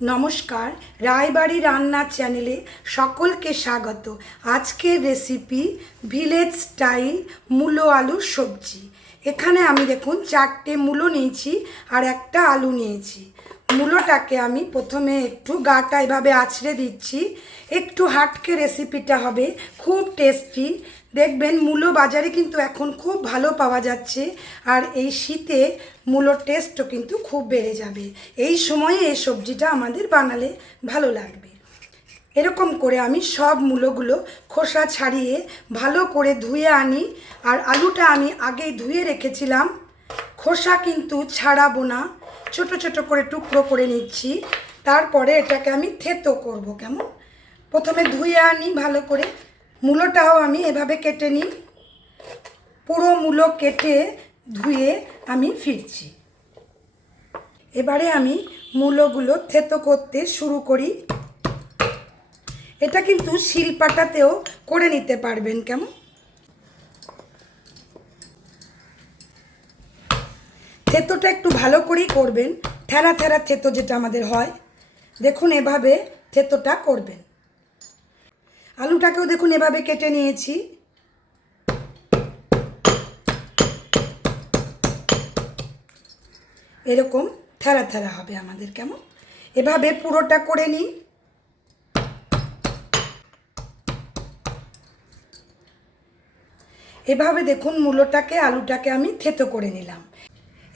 নমস্কার, রায়বাড়ি রান্না চ্যানেলে সকলকে স্বাগত। আজকের রেসিপি ভিলেজ স্টাইল মূলো আলুর সবজি। এখানে আমি দেখুন চারটে মূলো নিয়েছি আর একটা আলু নিয়েছি। মূলোটাকে আমি প্রথমে একটু গাটা এভাবে আছড়ে দিচ্ছি। একটু হাটকে রেসিপিটা হবে, খুব টেস্টি দেখবেন মূলো বাজারে কিন্তু এখন খুব ভালো পাওয়া যাচ্ছে আর এই শীতে মূলোর টেস্টও কিন্তু খুব বেড়ে যাবে। এই সময়ে এই সবজিটা আমাদের বানালে ভালো লাগবে। এরকম করে আমি সব মূলোগুলো খোসা ছাড়িয়ে ভালো করে ধুয়ে আনি আর আলুটা আমি আগেই ধুয়ে রেখেছিলাম। খোসা কিন্তু ছাড়াবো না। ছোট ছোট করে টুকরো করে নিচ্ছি। তারপরে এটাকে আমি থেতো করব কেমন? প্রথমে ধুয়ে আনি ভালো করে। মূলোটাও আমি এভাবে কেটে নিই। পুরো মূলো কেটে ধুয়ে আমি ফিরছি। এবারে আমি মূলোগুলো থেতো করতে শুরু করি। এটা কিন্তু শিলপাটাতেও করে নিতে পারবেন, কেমন? থেতোটা একটু ভালো করেই করবেন ঠেরা ঠেরা থেতো যেটা আমাদের হয়। দেখুন এভাবে থেতোটা করবেন। আলুটাকেও দেখুন এভাবে কেটে নিয়েছি। এরকম থেরা থেরা হবে আমাদের কেমন? এভাবে পুরোটা করে নিই এভাবে দেখুন মূলোটাকে, আলুটাকে আমি থেতো করে নিলাম।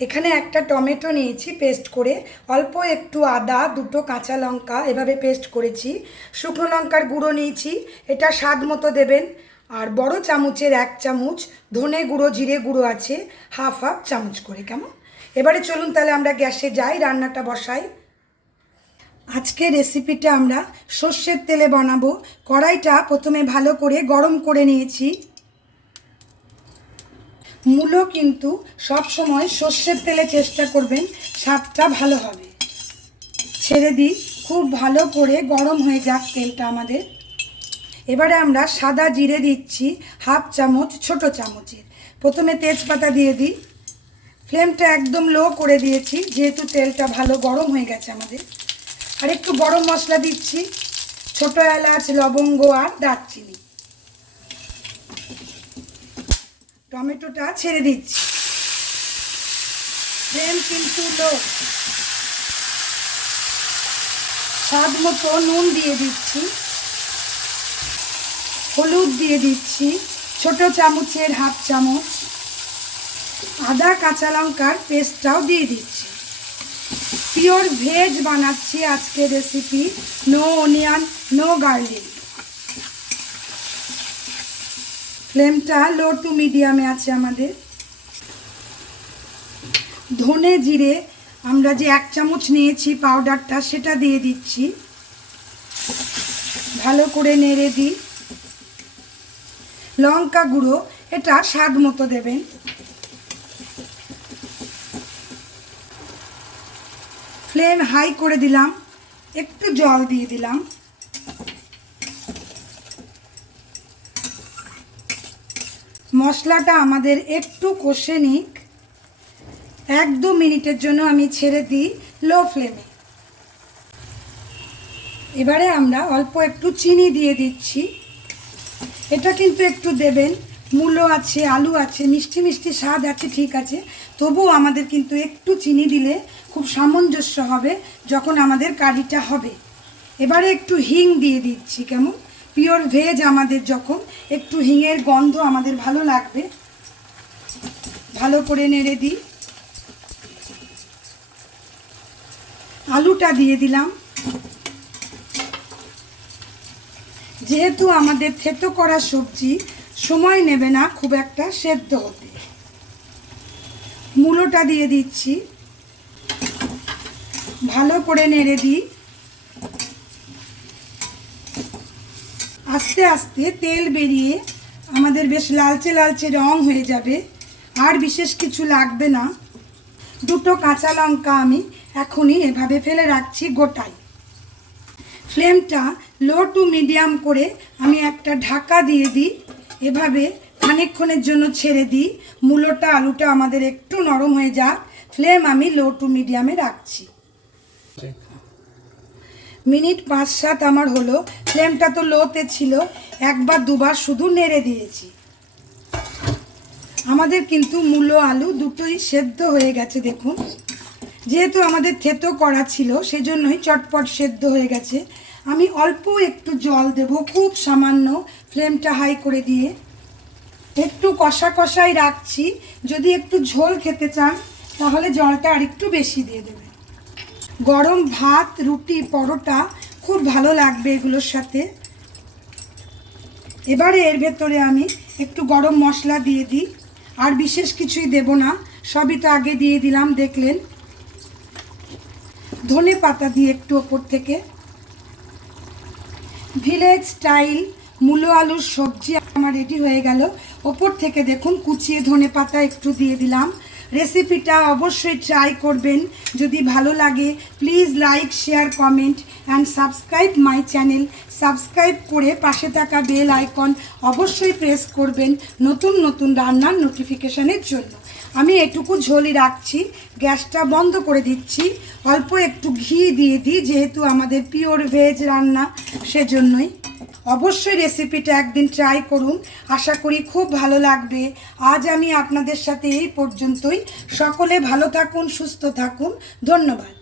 এখানে একটা টমেটো নিয়েছি পেস্ট করে। অল্প একটু আদা, দুটো কাঁচা লঙ্কা এভাবে পেস্ট করেছি। শুকনো লঙ্কার গুঁড়ো নিয়েছি, এটা স্বাদ মতো দেবেন। আর বড় চামচের এক চামচ ধনে গুঁড়ো, জিরে গুঁড়ো আছে, হাফ হাফ চামচ করে, কেমন? এবারে চলুন তাহলে আমরা গ্যাসে যাই, রান্নাটা বসাই। আজকে রেসিপিটা আমরা সর্ষের তেলে বানাবো। কড়াইটা প্রথমে ভালো করে গরম করে নিয়েছি। মূলো কিন্তু সব সময় সর্ষের তেলে চেষ্টা করবেন, স্বাদটা ভালো হবে। ছেড়ে দিই, খুব ভালো করে গরম হয়ে যাক তেলটা আমাদের। এবারে আমরা সাদা জিরে দিচ্ছি, হাফ চামচ, ছোট চামচের। প্রথমে তেজপাতা দিয়ে দিই। ফ্লেমটা একদম লো করে দিয়েছি, যেহেতু তেলটা ভালো গরম হয়ে গেছে আমাদের। আর একটু গরম মশলা দিচ্ছি, ছোটো এলাচ, লবঙ্গ আর দারচিনি। টমেটোটা ছেড়ে দিচ্ছি। ফ্লেম কিন্তু লো স্বাদ মতো নুন দিয়ে দিচ্ছি। হলুদ দিয়ে দিচ্ছি। ছোট চামচের হাফ চামচ। আদা, কাঁচা লঙ্কার পেস্টটাও দিয়ে দিচ্ছি। পিওর ভেজ বানাচ্ছি আজকে recipe no onion no garlic ফ্লেমটা লো টু মিডিয়ামে আছে আমাদের। ধনে জিরে, আমরা যে এক চামচ নিয়েছি পাউডারটা, সেটা দিয়ে দিচ্ছি। ভালো করে নেড়ে দিই। লঙ্কা গুঁড়ো, এটা স্বাদ মতো দেবেন। ফ্লেম হাই করে দিলাম। একটু জল দিয়ে দিলাম। মশলাটা আমাদের একটু কষে নিক। এক দু মিনিটের জন্য আমি ছেড়ে দিই লো ফ্লেমে। এবারে আমরা অল্প একটু চিনি দিয়ে দিচ্ছি। এটা কিন্তু একটু দেবেন। মূলো আছে, আলু আছে, মিষ্টি মিষ্টি স্বাদ আছে, ঠিক আছে। তবুও আমাদের কিন্তু একটু চিনি দিলে খুব সামঞ্জস্য হবে যখন আমাদের কারিটা হবে। এবারে একটু হিং দিয়ে দিচ্ছি, কেমন? পিওর ভেজ আমাদের যখন, একটু হিঙের গন্ধ আমাদের ভালো লাগবে। ভালো করে নেড়ে দিই। আলুটা দিয়ে দিলাম। যেহেতু আমাদের থেতো করা সবজি, সময় নেবে না খুব একটা সেদ্ধ হতে। মূলোটা দিয়ে দিচ্ছি। ভালো করে নেড়ে দিই। আস্তে আস্তে তেল বেরিয়ে আমাদের বেশ লালচে লালচে রং হয়ে যাবে। আর বিশেষ কিছু লাগবে না। দুটো কাঁচা লঙ্কা আমি এখনই এভাবে ফেলে রাখছি গোটাই ফ্লেমটা লো টু মিডিয়াম করে আমি একটা ঢাকা দিয়ে দিই। এভাবে খানিকক্ষণের জন্য ছেড়ে দিই। মূলোটা, আলুটা আমাদের একটু নরম হয়ে যাক। ফ্লেম আমি লো টু মিডিয়ামে রাখছি। মিনিট পাঁচ সাত আমার হলো। ফ্লেমটা তো লোতে ছিল। একবার দুবার শুধু নেড়ে দিয়েছি। আমাদের কিন্তু মূলো আলু দুটোই সেদ্ধ হয়ে গেছে, দেখুন। যেহেতু আমাদের থেতো করা ছিল, সেজন্যই চটপট সেদ্ধ হয়ে গেছে। আমি অল্প একটু জল দেব, খুব সামান্য ফ্লেমটা হাই করে দিয়ে। একটু কষা কষাই রাখছি। যদি একটু ঝোল খেতে চান, তাহলে জলটা আরেকটু বেশি দিয়ে দেবেন। গরম ভাত, রুটি, পরোটা, খুব ভালো লাগবে এগুলোর সাথে। এবারে এর ভেতরে আমি একটু গরম মশলা দিয়ে দিই। আর বিশেষ কিছুই দেব না, সবই তো আগে দিয়ে দিলাম, দেখলেন। ধনে পাতা দিয়ে একটু ওপর থেকে। ভিলেজ স্টাইল মূলো আলুর সবজি আমার রেডি হয়ে গেল। ওপর থেকে দেখুন, কুচিয়ে ধনে পাতা একটু দিয়ে দিলাম। রেসিপিটা অবশ্যই ট্রাই করবেন। যদি ভালো লাগে please like share comment and subscribe my channel subscribe করে পাশে থাকা বেল আইকন অবশ্যই প্রেস করবেন নতুন নতুন রান্নার নোটিফিকেশানের জন্য। আমি এটুকু ঝোলই রাখছি, গ্যাসটা বন্ধ করে দিচ্ছি। অল্প একটু ঘি দিয়ে দিই, যেহেতু আমাদের পিওর ভেজ রান্না, সেজন্যই। অবশ্যই রেসিপিটা একদিন ট্রাই করুন। আশা করি খুব ভালো লাগবে। আজ আমি আপনাদের সাথে এই পর্যন্তই। সকলে ভালো থাকুন, সুস্থ থাকুন। ধন্যবাদ।